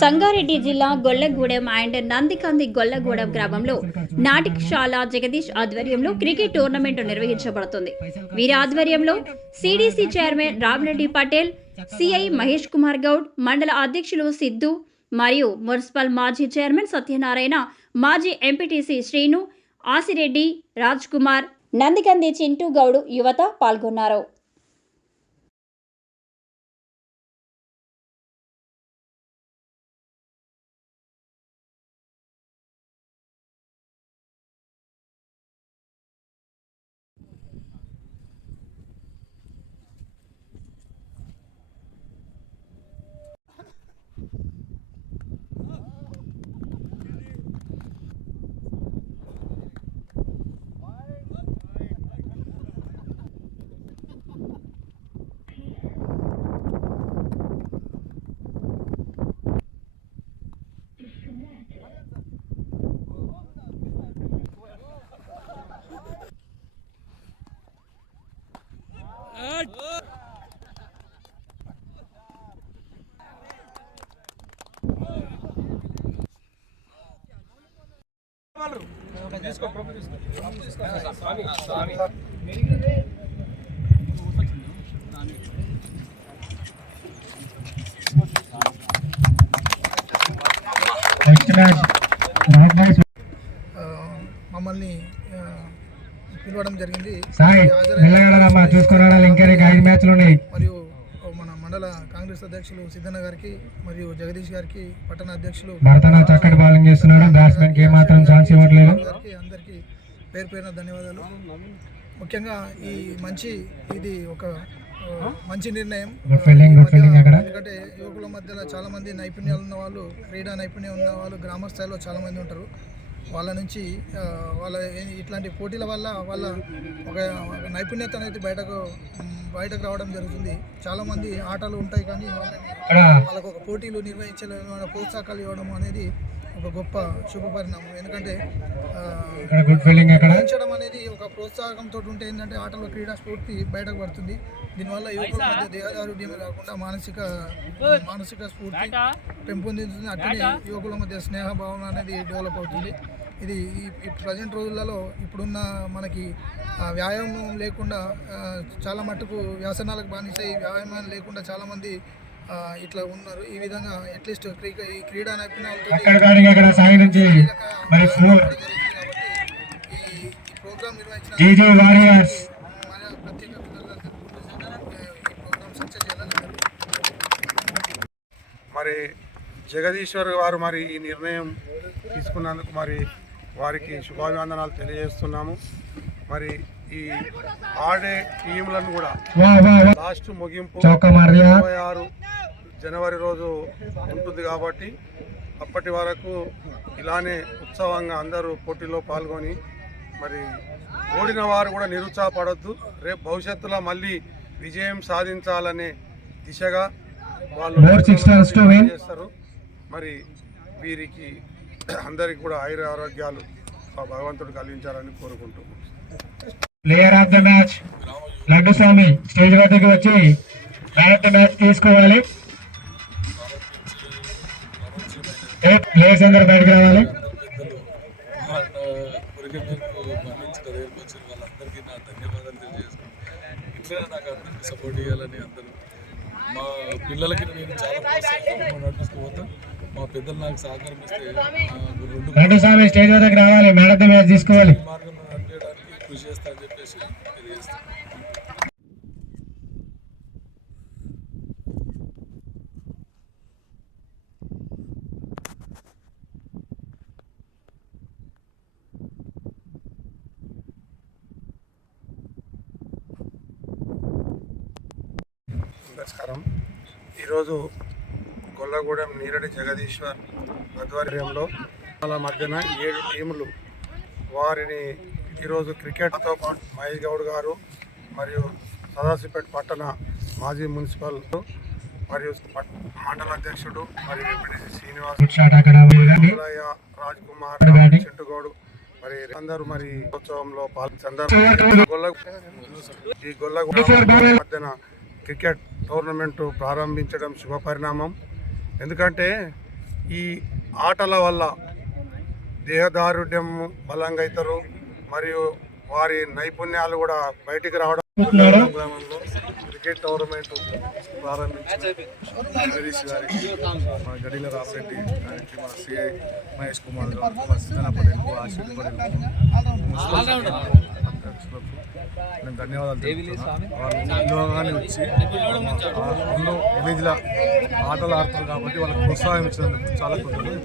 సంగారెడ్డి జిల్లా గొల్లగూడెం అండ్ నందికంది గొల్లగూడెం గ్రామంలో నాటికశాల జగదీష్ ఆధ్వర్యంలో క్రికెట్ టోర్నమెంట్ నిర్వహించబడుతుంది. వీరి ఆధ్వర్యంలో CDC chairman Ramireddy Patel CI Mahesh Kumar Goud మండల అధ్యక్షులు సిద్ధు మరియు మున్సిపల్ మాజీ చైర్మన్ సత్యనారాయణ మాజీ ఎంపీటీసీ శ్రీను ఆసిరెడ్డి రాజ్ కుమార్ నందికంది చింటూ గౌడ్ యువత పాల్గొన్నారు. మమ్మల్ని పిలవడం జరిగింది. సాయి చూసుకురాడాలి ఇంకా ఐదు మ్యాచ్లు ఉన్నాయి. కాంగ్రెస్ అధ్యక్షులు సిద్ధన్న గారికి మరియు జగదీష్ గారికి పట్టణ అధ్యక్షులు చక్కటి బౌలింగ్ చేస్తున్నాడు. బ్యాట్స్మెన్కి ఏమాత్రం ఛాన్స్ ఇవ్వట్లేదు. గారికి అందరికీ పేరు పేరున ధన్యవాదాలు. ముఖ్యంగా ఈ మంచి ఇది ఒక మంచి నిర్ణయం. ఎందుకంటే యువకుల మధ్యలో చాలా మంది నైపుణ్యాలు ఉన్న వాళ్ళు క్రీడా నైపుణ్యం ఉన్న వాళ్ళు గ్రామ స్థాయిలో చాలా మంది ఉంటారు. వాళ్ళ నుంచి వాళ్ళ ఇట్లాంటి పోటీల వల్ల వాళ్ళ ఒక నైపుణ్యత అనేది బయటకు బయటకు రావడం జరుగుతుంది. చాలా మంది ఆటలు ఉంటాయి కానీ వాళ్ళకు ఒక పోటీలు నిర్వహించలేని ప్రోత్సాహకాలు ఇవ్వడం అనేది ఒక గొప్ప శుభ పరిణామం. ఎందుకంటే ఆ, ఇక్కడ గుడ్ ఫీల్డింగ్ అక్కడ పెంచడం అనేది ఒక ప్రోత్సాహంతో ఉంటే ఏంటంటే ఆటలో క్రీడా స్ఫూర్తి బయటకు పడుతుంది. దీనివల్ల యువకుల మధ్య దేహాదారుడ్యమే కాకుండా మానసిక మానసిక స్ఫూర్తి పెంపొందించుతుంది. అట్లనే యువకుల మధ్య స్నేహ భావన అనేది డెవలప్ అవుతుంది. ఇది ఈ ప్రజెంట్ రోజులలో ఇప్పుడున్న మనకి వ్యాయామం లేకుండా చాలా మట్టుకు వ్యసనాలకు బానిసై వ్యాయామం లేకుండా చాలామంది ఇట్లా ఉన్నారు. ఈ విధంగా అట్లీస్ట్ ఈ క్రీడా నైపుణ్యాలతో మరి ఈ ప్రోగ్రామ్ నిర్వహించిన ప్రత్యేక మరి జగదీశ్వర్ గారు మరి ఈ నిర్ణయం తీసుకున్నందుకు మరి వారికి శుభాభివందనాలు తెలియజేస్తున్నాము. మరి ఈ ఆడే టీంలను కూడా వా వా వా. లాస్ట్ ముగింపు ఇరవై ఆరు జనవరి రోజు ఉంటుంది కాబట్టి అప్పటి వరకు ఇలానే ఉత్సవంగా అందరూ పోటీలో పాల్గొని మరి ఓడిన వారు కూడా నిరుత్సాహపడద్దు. రేపు భవిష్యత్తులో మళ్ళీ విజయం సాధించాలనే దిశగా వాళ్ళు. చేస్తారు. మరి వీరికి అందరికి కూడా ఆయుర ఆరోగ్యాలు ఆ భగవంతుడు కలిగించాలని కోరుకుంటున్నాం player of the match Laddu Swami stage వద్దకు వచ్చి మ్యాచ్ తీసుకోవాలి. ఏ ప్లేయర్స్ అందరూ బయటకు రావాలి? వాళ్ళందరికీ నా ధన్యవాదాలు తెలియజేసుకున్నాను ఇట్లా నాకు అందరికీ సపోర్ట్ చేయాలని అందరూ మా పిల్లలకి నేను చాలా ప్రోత్సాహంగా నడిపిస్తూ మా పెద్దలు నాకు సహకారం ఇస్తే రెండు స్వామి స్టేజ్ వద్దకు రావాలి మ్యాచ్ తీసుకోవాలి. మార్గంలో నడిపేయడానికి కృషి చేస్తా అని చెప్పేసి తెలియజేస్తాను. నమస్కారం ఈరోజు గొల్లగూడెం నీరడి జగదీశ్వర్ ఆధ్వర్యంలో వాళ్ళ మధ్యన ఏడు టీములు వారిని ఈరోజు క్రికెట్తో పాటు మహేష్ గౌడ్ గారు మరియు సదాశివపేట పట్టణ మాజీ మున్సిపల్ మరియు మండల అధ్యక్షుడు మరియు శ్రీనివాస్ రాజ్ కుమార్ బ్యాటింగ్. చింటుగౌడ్ మరి అందరూ మరి ఉత్సవంలో గొల్ల ఈ గొల్ల మధ్యన క్రికెట్ టోర్నమెంట్ ప్రారంభించడం శుభపరిణామం. ఎందుకంటే ఈ ఆటల వల్ల దేహదారుఢ్యం బలంగా అవుతారు మరియు వారి నైపుణ్యాలు కూడా బయటికి రావడం గ్రామంలో క్రికెట్ టోర్నమెంట్ గారికి గడిల రామరెడ్డి గారికి సిఐ మహేష్ కుమార్ గారికి మా సిద్ధన పటేల్ ఆశిష్ పటేల్ అధ్యక్షులకు నేను ధన్యవాదాలు తెలుపుతున్నా. ఉద్యోగాన్ని వచ్చి ఎన్నో విలేజ్ల ఆటలు ఆడుతారు కాబట్టి వాళ్ళకి ప్రోత్సాహం ఇచ్చినందుకు చాలా కృతజ్ఞతలు